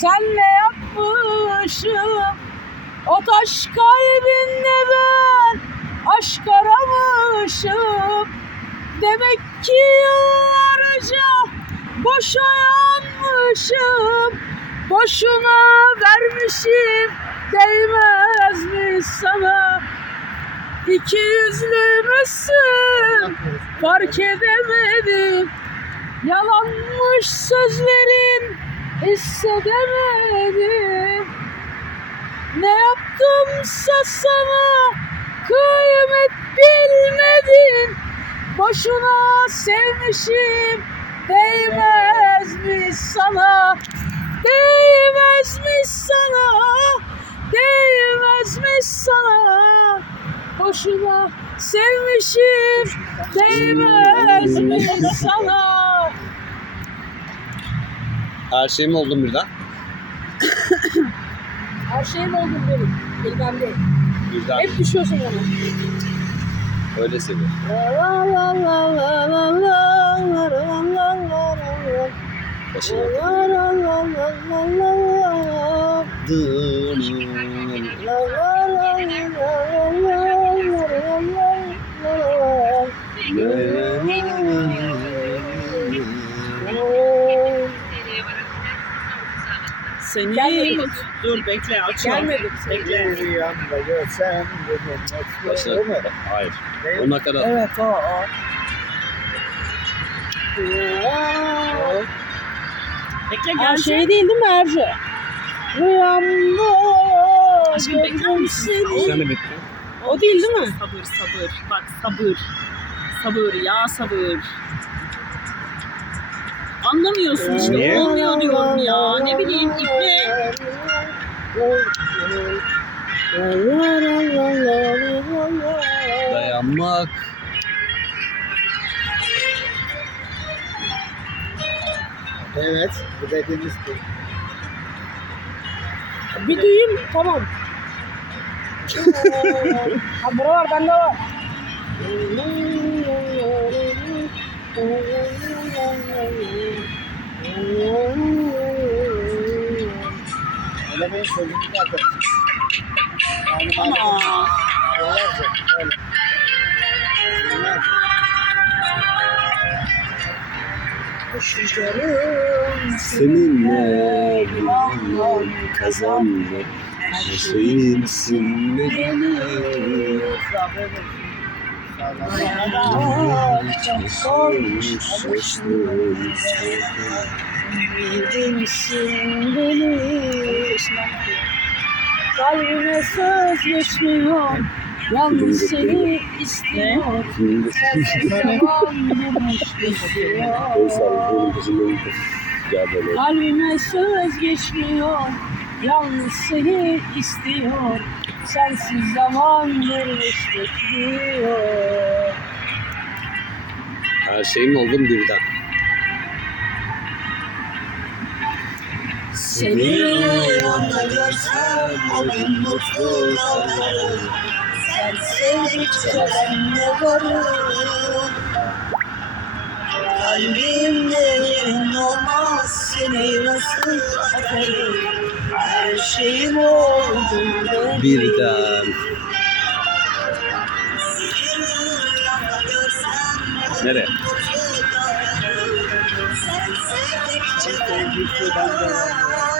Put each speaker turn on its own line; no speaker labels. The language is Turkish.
senle yapmışım? O taş kalbinle ben aşk aramışım. Demek ki yıllarca boşa yanmışım. Boşuna vermişim değmez mi sana? İki yüzlümüşsün fark edemedim. Yalanmış sözlerin hissedemedim Ne yaptımsa sana kıymet bilmedin. Boşuna sevmişim değmez mi sana? Değmez mi sana? Değmez mi sana? Boşuna sevmişim Değmez mi sana
her şey şeyim oldum birden.
Her şeyim oldum benim. Bilmem ne.
Birden.
Hep düşüyorsun bana.
Öyle seviyorum. Başına.
Dı-
Seni
Gelmedik.
dur bekle açıyorum.
Gelmedik.
Bekle.
Rüyamda görsem değil mi?
Hayır.
Değil
Ona kadar.
Evet o o.
Bekle gel
şey değil değil mi Erce? Rüyamda
Aşkım bekler misin?
Sen de bekle.
O değil değil mi?
Sabır sabır. Bak sabır. Sabır ya sabır. Anlamıyorsun işte.
Niye?
Olmuyor diyorum ya. Ne bileyim iple.
Dayanmak.
Evet, bu dediğimiz bu.
Bir duyayım tamam. ha bura var bende var.
Elemeyi söyledim zaten. Seninle
günahlar
kazandı. Her ne
gelir. Çok sormuş, sormuş, sormuş. Ümidimsin benim
beni Kalbime söz geçmiyor. Yalnız seni istiyor. Kalbime söz geçmiyor. Yalnız seni istiyor. Sensiz zaman durmuş bekliyor.
Her şeyim oldum birden.
Seni rüyamda görsem onun mutlu kalırım Sen sevdikçe ben de varım Kalbimde yerin olmaz seni nasıl atarım Her şeyim oldu benim.
Birden. Nereye?
Sen sevdikçe ben de
Sevgisi bende var.